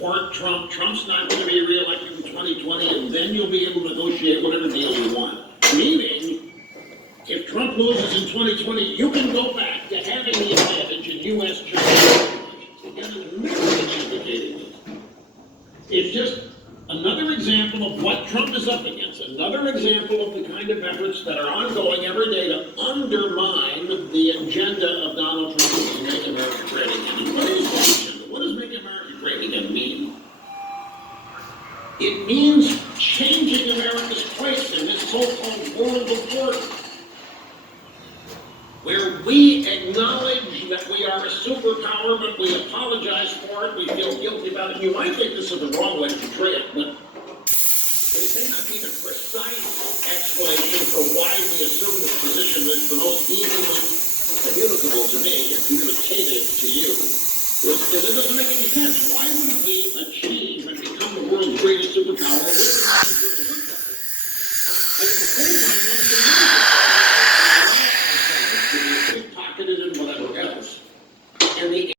support Trump. Trump's not going to be reelected in 2020, and then you'll be able to negotiate whatever deal you want. Meaning, if Trump loses in 2020, you can go back to having the advantage in U.S. China relations. Again, there's nothing advocating this. It's just another example of what Trump is up against. Another example of the kind of efforts that are ongoing every day to undermine the agenda of Donald Trump to make America great again. What is that agenda? What does make America great again mean? It means changing America's place in this so-called world of order, where we acknowledge that we are a superpower, but we apologize for it, we feel guilty about it. You might think this is the wrong way to portray it, but it may not be the precise explanation for why we assume this position is the most easily communicable to me and communicated to you. Because it doesn't make any sense. Why wouldn't we achieve and become the world's greatest superpower